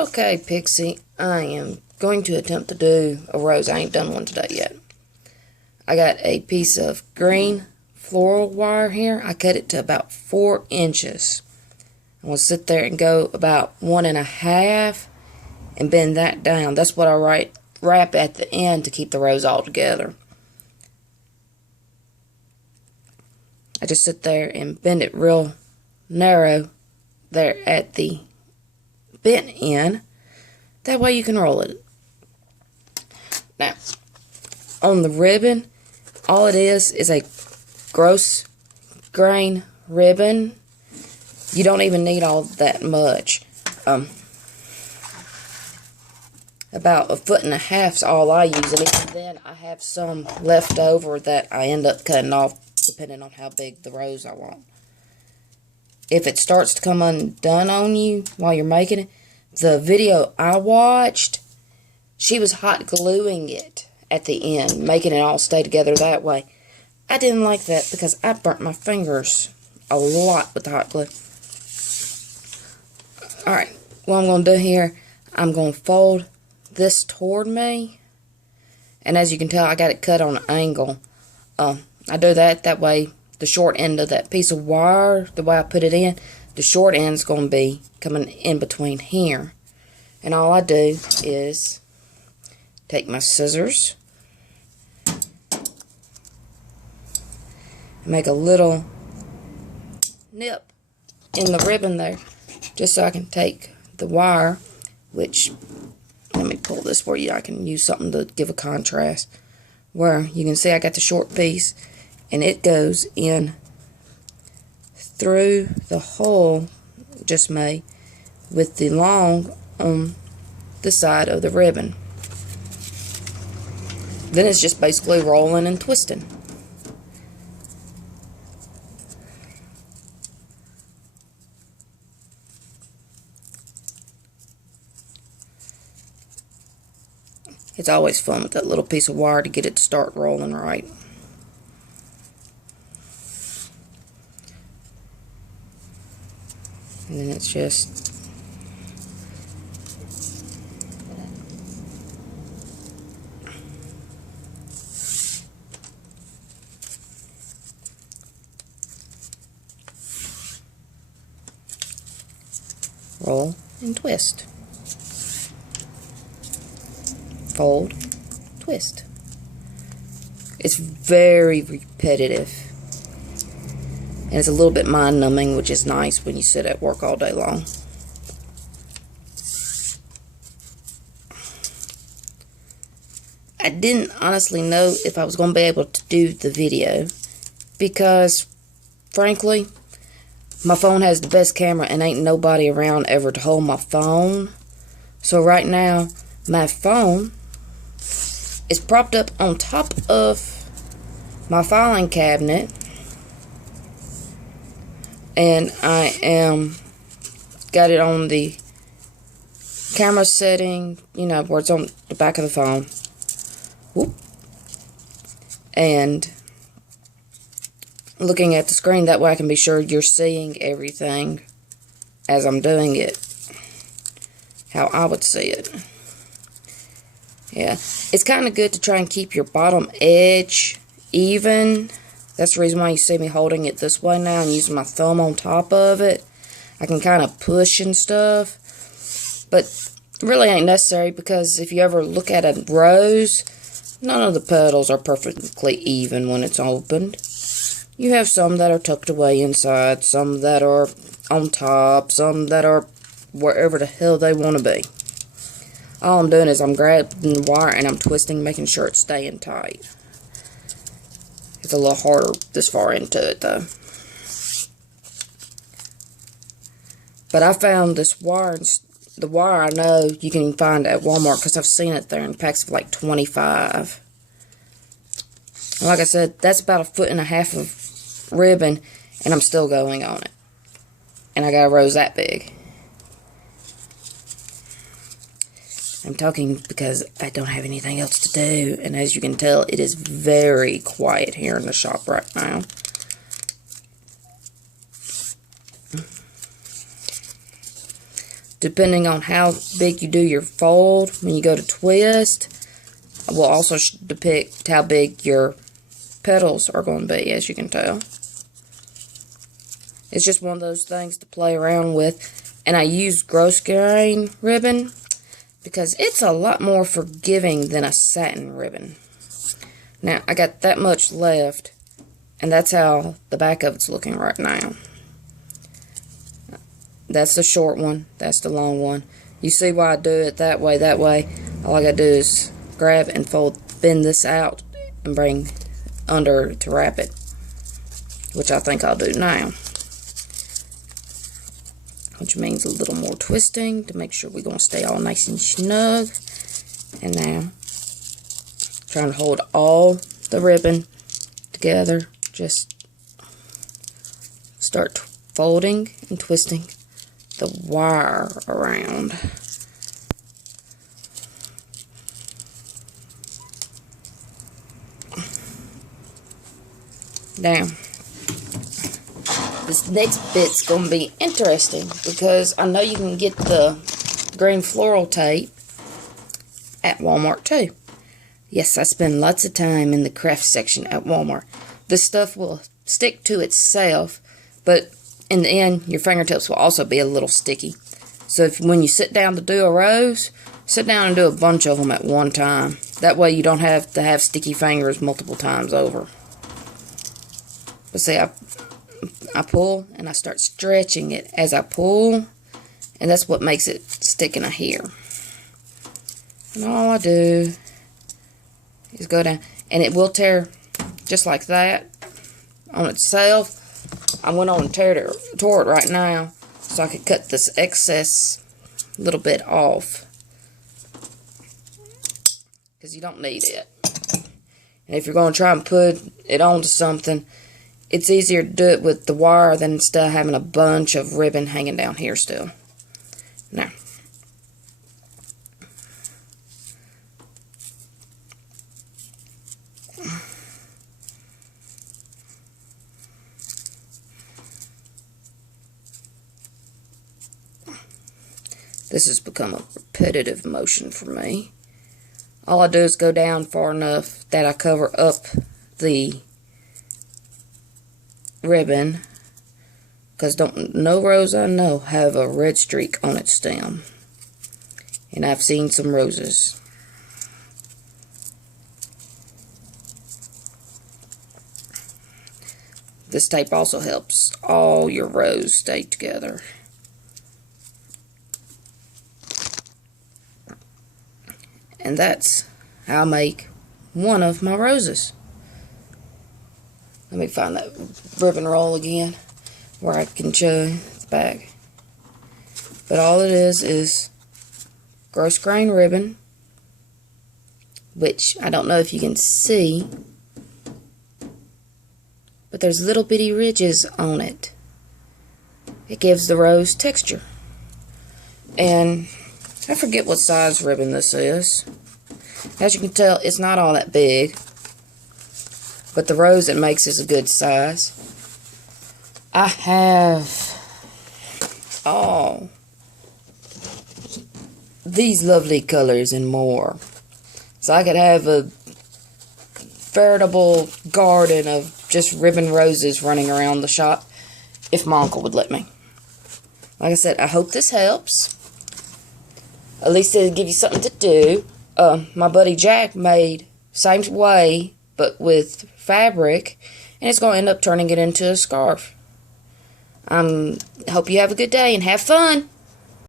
Okay, Pixie, I am going to attempt to do a rose. I ain't done one today yet. I got a piece of green floral wire here. I cut it to about 4 inches. I'm going to sit there and go about 1.5 and bend that down. That's what I wrap at the end to keep the rose all together. I just sit there and bend it real narrow there at the bent end. That way you can roll it. Now, on the ribbon, all it is a gross grain ribbon. You don't even need all that much. About 1.5 foot is all I use, and even then I have some left over that I end up cutting off depending on how big the rose I want. If it starts to come undone on you while you're making it, the video I watched, she was hot gluing it at the end, making it all stay together that way. I didn't like that because I burnt my fingers a lot with the hot glue. Alright, what I'm going to do here, I'm going to fold this toward me. And as you can tell, I got it cut on an angle. I do that way the short end of that piece of wire, the way I put it in, the short end is going to be coming in between here. And all I do is take my scissors, make a little nip in the ribbon there, just so I can take the wire, which, let me pull this for you, I can use something to give a contrast, where you can see I got the short piece, and it goes in through the hole just made with the long on the side of the ribbon. Then it's just basically rolling and twisting. It's always fun with that little piece of wire to get it to start rolling right. And then it's just roll and twist. Fold, twist. It's very repetitive. And it's a little bit mind-numbing, which is nice when you sit at work all day long. I didn't honestly know if I was going to be able to do the video because, frankly, my phone has the best camera and ain't nobody around ever to hold my phone. So right now, my phone is propped up on top of my filing cabinet. And I got it on the camera setting, you know, where it's on the back of the phone. Whoop. And looking at the screen, that way I can be sure you're seeing everything as I'm doing it, how I would see it. Yeah, it's kind of good to try and keep your bottom edge even. That's the reason why you see me holding it this way now and using my thumb on top of it. I can kind of push and stuff. But it really ain't necessary because if you ever look at a rose, none of the petals are perfectly even when it's opened. You have some that are tucked away inside, some that are on top, some that are wherever the hell they want to be. All I'm doing is I'm grabbing the wire and I'm twisting, making sure it's staying tight. It's a little harder this far into it though. But I found this wire, the wire I know you can find at Walmart because I've seen it there in packs of like 25. And like I said, that's about 1.5 foot of ribbon and I'm still going on it. And I got a rose that big. I'm talking because I don't have anything else to do, and as you can tell, it is very quiet here in the shop right now. depending on how big you do your fold when you go to twist, will also depict how big your petals are going to be, as you can tell. It's just one of those things to play around with. And I use gross grain ribbon because it's a lot more forgiving than a satin ribbon. Now, I got that much left, and that's how the back of it's looking right now. That's the short one. That's the long one. You see why I do it that way, that way. All I gotta do is grab and bend this out and bring under to wrap it, which I think I'll do now. Which means a little more twisting to make sure we're going to stay all nice and snug. And now, trying to hold all the ribbon together. Just start folding and twisting the wire around. Now, this next bit's going to be interesting because I know you can get the green floral tape at Walmart too. Yes, I spend lots of time in the craft section at Walmart. This stuff will stick to itself, but in the end, your fingertips will also be a little sticky. So when you sit down to do a rose, sit down and do a bunch of them at one time. That way you don't have to have sticky fingers multiple times over. But see, I pull and I start stretching it as I pull, and that's what makes it stick in a hair. And all I do is go down, and it will tear just like that on itself. I went on and tore it right now so I could cut this excess little bit off, because you don't need it. And if you're going to try and put it onto something, it's easier to do it with the wire than instead of having a bunch of ribbon hanging down here still. Now, this has become a repetitive motion for me. All I do is go down far enough that I cover up the ribbon, because no rose I know have a red streak on its stem, and I've seen some roses. This tape also helps all your rows stay together. And that's how I make one of my roses. Let me find that ribbon roll again where I can show you the back. But all it is gross grain ribbon, which I don't know if you can see, but there's little bitty ridges on it. It gives the rose texture. And I forget what size ribbon this is. As you can tell, it's not all that big, but the rose it makes is a good size. I have all these lovely colors and more. So I could have a veritable garden of just ribbon roses running around the shop if my uncle would let me. Like I said, I hope this helps. At least it'll give you something to do. My buddy Jack made same way, but with fabric, and it's going to end up turning it into a scarf. Hope you have a good day and have fun.